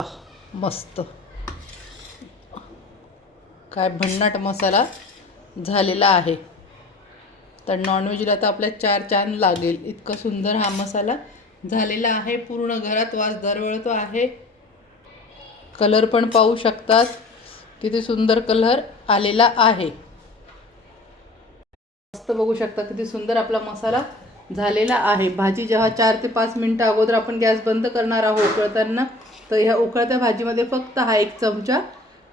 मस्त काय भन्नाट मसाला झालेला आहे। तर नॉनव्हेजला तर आपल्या चार चांद लागेल इतका सुंदर हा मसाला झालेला आहे। पूर्ण घरात वास दरवळतो आहे। कलर पण पाहू शकतात किती सुंदर कलर आलेला आहे। मस्त बघू शकता किती सुंदर आपला मसाला झालेला आहे। भाजी जेव्हा 4 ते 5 मिनिटं अगोदर आपण गॅस बंद करणार आहोत उकळताना, तर ह्या उकळत्या भाजीमध्ये फक्त हा 1 चमचा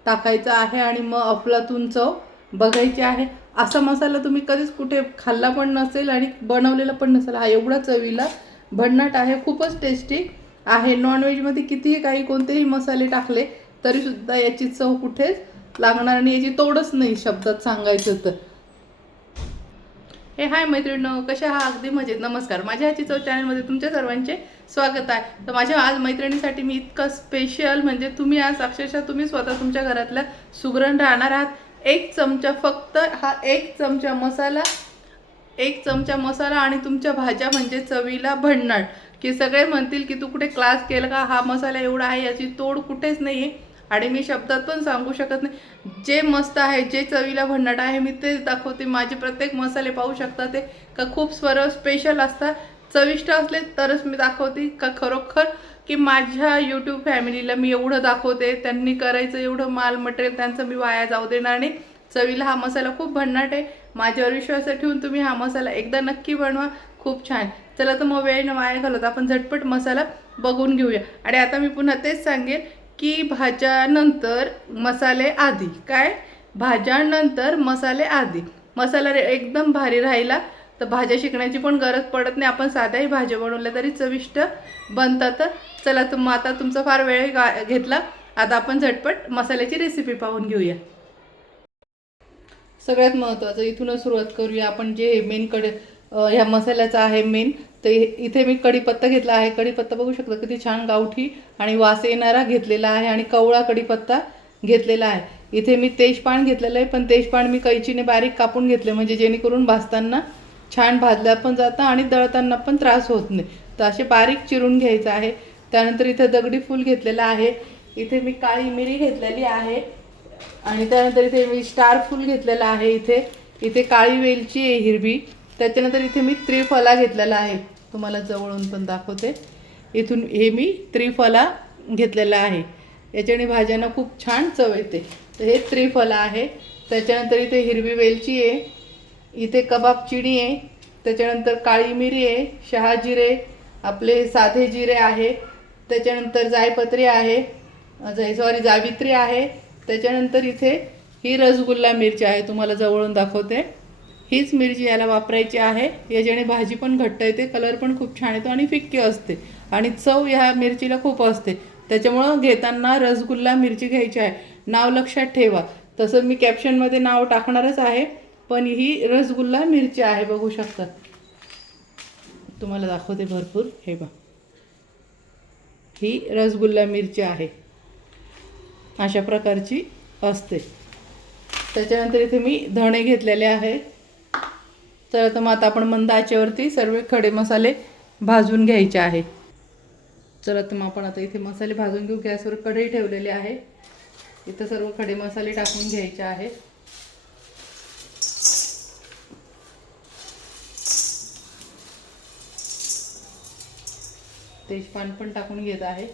टाकायचा आहे आणि मग अफलातून चव बघायची आहे। असा मसाला तुम्ही कधीच कुठे खाल्ला पण नसेल आणि बनवलेला पण नसेल। हा एवढा चवीला भन्नाट आहे, खूपच टेस्टी आहे। नॉनव्हेजमध्ये कितीही काही कोणतेही मसाले टाकले तरीसुद्धा याची चव कुठेच लागणार आणि याची तोडच नाही शब्दात सांगायचं तर। हे हाय मैत्रिणींनो, कशा आहात? अगदी मजेत। नमस्कार, माझ्या हाची चव चॅनलमध्ये तुमच्या सर्वांचे स्वागत आहे। तर माझ्या आज मैत्रिणीसाठी मी इतकं स्पेशल, म्हणजे तुम्ही आज अक्षरशः तुम्ही स्वतः तुमच्या घरातल्या सुगरण राहणार आहात। 1 चमचा, फक्त हा 1 चमचा मसाला, 1 चमचा मसाला आणि तुमच्या भाज्या म्हणजे चवीला भन्नाट, की सगळे म्हणतील की तू कुठे क्लास केला का? हा मसाला एवढा आहे, याची तोड कुठेच नाही आहे आणि मी शब्दात पण सांगू शकत नाही। जे मस्त आहे, जे चवीला भन्नाट आहे, मी तेच दाखवते। माझे प्रत्येक मसाले पाहू शकता ते का खूप स्पेशल असतात, चविष्ट असले तरच मी दाखवते का खरोखर की माझ्या यूट्यूब फॅमिलीला मी एवढं दाखवते, त्यांनी करायचं एवढं माल मटेरियल त्यांचं मी वाया जाऊ देणार नाही। चवीला हा मसाला खूप भन्नाट आहे। माझ्यावर विश्वास ठेवून तुम्ही हा मसाला एकदा नक्की बनवा, खूप छान। चला तर मग वेळ न वाया घालवता आपण झटपट मसाला बघून घेऊया। आणि आता मी पुन्हा तेच सांगेन की भाज्यानंतर मसाले आधी, काय भाज्यानंतर मसाले आधी। मसाला एकदम भारी राहिला तर भाज्या शिकण्याची पण गरज पडत नाही, आपण साध्याही भाज्या बनवल्या तरी चविष्ट बनतात। चला तर मग आता तुमचा फार वेळ घेतला, आता आपण झटपट मसाल्याची रेसिपी पाहून घेऊया। सगळ्यात महत्त्वाचं इथूनच सुरुवात करूया आपण, जे मेन ह्या मसाल्याचा आहे मेन। तर इथे मी कढीपत्ता घेतला आहे। कढीपत्ता बघू शकता किती छान गावठी आणि वास येणारा घेतलेला आहे आणि कवळा कढीपत्ता घेतलेला आहे। इथे मी तेजपान घेतलेलं आहे, पण तेजपान मी कैचीने बारीक कापून घेतले, म्हणजे जेणेकरून भाजताना छान भाजल्या पण जातं आणि दळताना पण त्रास होत नाही। तर असे बारीक चिरून घ्यायचं आहे। त्यानंतर इथे दगडी फूल घेतलेलं आहे। इथे मी काळी मिरी घेतलेली आहे आणि त्यानंतर इथे मी स्टार फूल घेतलेला आहे। इथे काळी वेलची आहे हिरवी। त्याच्यानंतर इथे मी त्रिफला घेतलेला आहे, तुम्हाला जवळून पण दाखवते। इथून हे मी त्रिफला घेतलेला आहे, याच्याने भाज्यांना खूप छान चव येते। तर हे त्रिफला आहे। त्याच्यानंतर इथे हिरवी वेलची आहे, इथे कबाब चिणी आहे, त्याच्यानंतर काळी मिरी आहे, शहाजिरे, आपले साधे जिरे आहे, त्याच्यानंतर जायपत्री आहे, जावित्री आहे। त्याच्यानंतर इथे ही रसगुल्ला मिरची आहे, तुम्हाला जवळून दाखवते। हीच मिरची याला वापरायची आहे, याच्याने भाजी पण घट्ट येते, कलर पण खूप छान येतो आणि फिक्की असते आणि चव ह्या मिरचीला खूप असते। त्याच्यामुळं घेताना रसगुल्ला मिरची घ्यायची आहे। नाव लक्षात ठेवा, तसं मी कॅप्शनमध्ये नाव टाकणारच आहे, पण ही रसगुल्ला मिरची आहे। बघू शकता, तुम्हाला दाखवते भरपूर, हे बघा ही रसगुल्ला मिरची आहे, अशा प्रकारची असते। त्याच्यानंतर इथे मी धणे घेतलेले आहे। तर मग आता आपण मंद आचेवरती सर्व खडे मसाले भाजून घ्यायचे आहे। चला तर मग आपण आता इथे मसाले भाजून घेऊ। गॅसवर कढई ठेवलेली आहे, इथं सर्व खडे मसाले टाकून घ्यायचे आहे। तेजपान पण टाकून घेत आहे।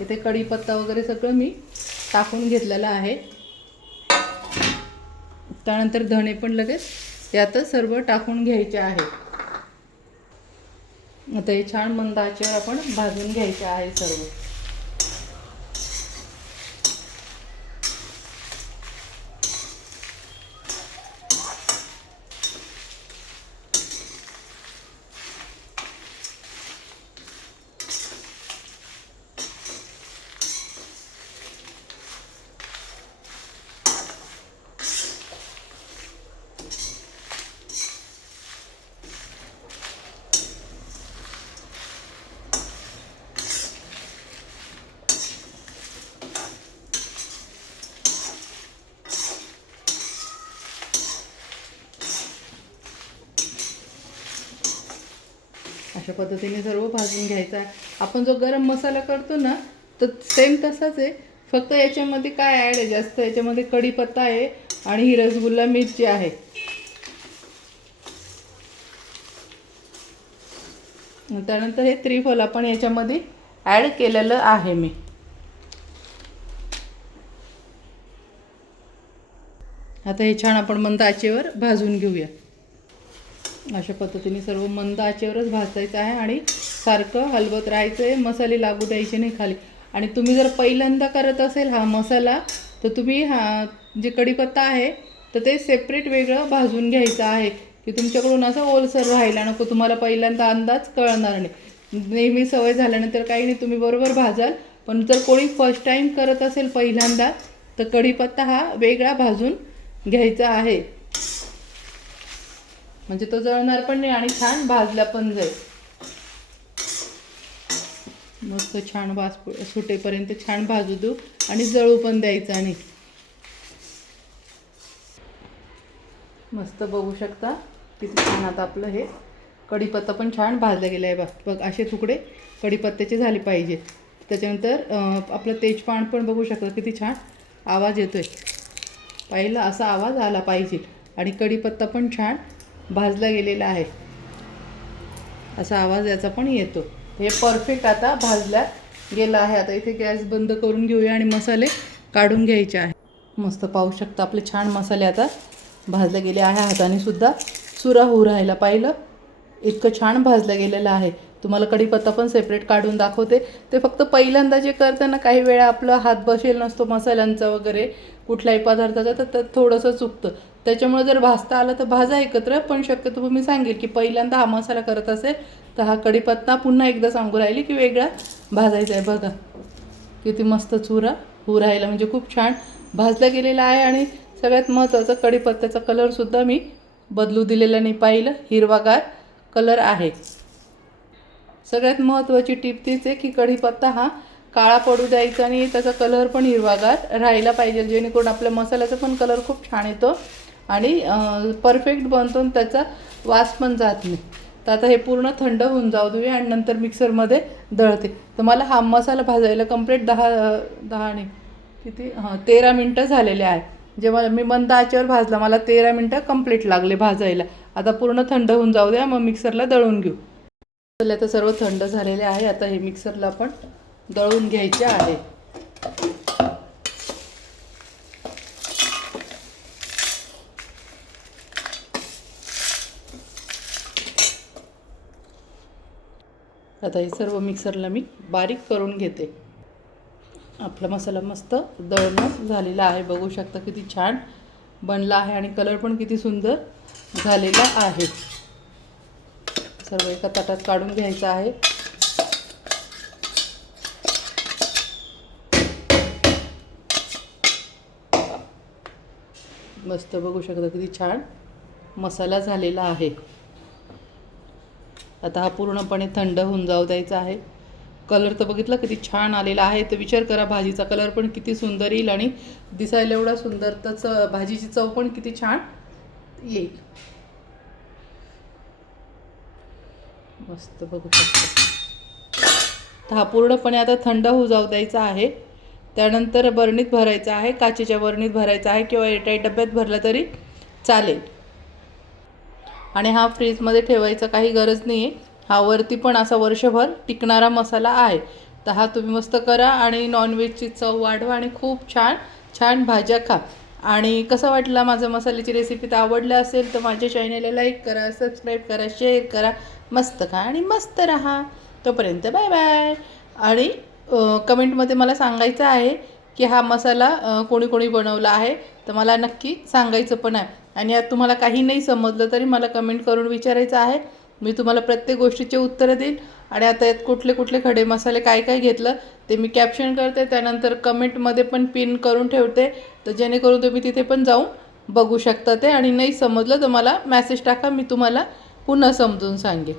इथे कढीपत्ता वगैरे सगळं मी टाकून घेतलेलं आहे। त्यानंतर धणे पण लगेच यातच सर्व टाकून घ्यायचे आहे। आता हे छान मंद आचेवर आपण भाजून घ्यायचे आहे सर्व। अशा पद्धतीने सर्व भाजून घ्यायचं आहे. आपण जो गरम मसाला करतो ना तर सेम तसाच आहे, फक्त याच्यामध्ये काय ॲड आहे जास्त, याच्यामध्ये कढीपत्ता आहे आणि ही रसगुल्ला मिरची आहे. त्यानंतर हे त्रिफल आपण याच्यामध्ये ॲड केलेलं आहे मी. आता हे छान आपण मंद आचेवर भाजून घेऊया. अशा पद्धतीने सर्व मंद आचेवरच भाजायचं आहे आणि सारखं हलवत राहायचं आहे, मसाले लागू द्यायचे नाही खाली. आणि तुम्ही जर पहिल्यांदा करत असेल हा मसाला तर तुम्ही हा जे कढीपत्ता आहे तर ते सेपरेट वेगळं भाजून घ्यायचं आहे, की तुमच्याकडून असं ओलसर राहायला नको, तुम्हाला पहिल्यांदा अंदाज कळणार नाही. नेहमी सवय झाल्यानंतर काही नाही, तुम्ही बरोबर भाजाल. पण जर कोणी फर्स्ट टाईम करत असेल पहिल्यांदा तर कढीपत्ता हा वेगळा भाजून घ्यायचा आहे, म्हणजे तो जळणार पण नाही आणि छान भाजला पण जाईल. मस्त छान वास सुटेपर्यंत छान भाजू देऊ आणि जळू पण द्यायचा नाही. मस्त बघू शकता किती छान आता आपलं हे कढीपत्ता पण छान भाजला गेला आहे. बघ असे तुकडे कढीपत्त्याचे झाले पाहिजे. त्याच्यानंतर आपलं तेजपान पण बघू शकता किती छान आवाज येतोय, पाहिलं असा आवाज आला पाहिजे. आणि कढीपत्ता पण छान भाजला गेलेला आहे, असा आवाज याचा पण येतो. हे परफेक्ट आता भाजला गेला आहे. आता इथे गॅस बंद करून घेऊया आणि मसाले काढून घ्यायचे आहे. मस्त पाहू शकता आपले छान मसाले आता भाजले गेले आहे. हाताने सुद्धा चुरा होऊ राहायला, पाहिलं इतकं छान भाजलं गेलेलं आहे. तुम्हाला कढीपत्ता पण सेपरेट काढून दाखवते. ते फक्त पहिल्यांदा जे करताना काही वेळा आपला हात बसेल नसतो मसाल्यांचा वगैरे कुठल्याही पदार्थाचा, तर थोडंसं चुकतं. त्याच्यामुळे जर भाजता आलं तर भाजा एकत्र, पण शक्यतो मी सांगेल की पहिल्यांदा हा मसाला करत असेल तर हा कढीपत्ता पुन्हा एकदा सांगू राहिली की वेगळा भाजायचा आहे. बघा किती मस्त चुरा होऊ राहिला, म्हणजे खूप छान भाजला गेलेला आहे. आणि सगळ्यात महत्त्वाचं कढीपत्त्याचा कलरसुद्धा मी बदलू दिलेला नाही, पाहिलं हिरवागार कलर आहे. सगळ्यात महत्त्वाची टीप तीच आहे की कढीपत्ता हा काळा पडू द्यायचा आणि त्याचा कलर पण हिरवागार राहायला पाहिजे, जेणेकरून आपल्या मसाल्याचा पण कलर खूप छान येतो आणि परफेक्ट बनतो आणि त्याचा वास पण जात नाही. तर आता हे पूर्ण थंड होऊन जाऊ देऊया आणि नंतर मिक्सरमध्ये दळते. तर मला हा मसाला भाजायला कंप्लीट 10 नाही किती 13 मिनटं झालेले आहे. जेव्हा मी मंद आचेवर भाजला मला 13 मिनटं कंप्लीट लागले भाजायला. आता पूर्ण थंड होऊन जाऊ द्या, मग मिक्सरला दळून घेऊ. आता सर्व थंड झालेले आहे. आता हे मिक्सरला आपण दळून घ्यायचे आहे. आता हे सर्व मिक्सरला मी बारीक करून घेते. आपला मसाला मस्त दळणं झालेला आहे, बघू शकता किती छान बनला आहे आणि कलर पण किती सुंदर झालेला आहे. सर्व एका ताटात काढून घ्यायचं आहे. मस्त बघू शकता किती छान मसाला झालेला आहे. आता हा पूर्णपणे थंड होऊन जाऊ द्यायचा आहे. कलर तर बघितलं किती छान आलेला आहे. तर विचार करा भाजीचा कलर पण किती सुंदर येईल आणि दिसायला एवढा सुंदर, तर भाजीची चव पण किती छान येईल. मस्त बघू शकता. तर हा पूर्णपणे आता थंड होऊ जाऊ द्यायचा आहे. त्यानंतर बरणीत भरायचा आहे, काचेच्या बरणीत भरायचा आहे किंवा एअरटाईट डब्यात भरला तरी चालेल. आणि हा फ्रीजमध्ये ठेवायचा काही गरज नाही आहे. हा वरती पण असा वर्षभर टिकणारा मसाला आहे. तर हा तुम्ही मस्त करा आणि नॉनव्हेजची चव वाढवा आणि खूप छान छान भाज्या खा. आणि कसं वाटला माझं मसाल्याची रेसिपी, तर आवडलं असेल तर माझ्या चॅनलला लाईक करा, सबस्क्राईब करा, शेअर करा. मस्त खा आणि मस्त राहा. तोपर्यंत बाय बाय. आणि कमेंटमध्ये मला सांगायचं आहे की हा मसाला कोणी कोणी बनवला आहे, तर मला नक्की सांगायचं पण आहे. आणि यात तुम्हाला काही नाही समजलं तरी मला कमेंट करून विचारायचं आहे. मी तुम्हाला प्रत्येक गोष्टीचे उत्तरं देईन. आणि आता यात कुठले कुठले खडे मसाले काय काय घेतलं ते मी कॅप्शन करते, त्यानंतर कमेंटमध्ये पण पिन करून ठेवते, तर जेणेकरून तुम्ही तिथे पण जाऊन बघू शकता ते. आणि नाही समजलं तर मला मॅसेज टाका, मी तुम्हाला पुन्हा समजून सांगेन.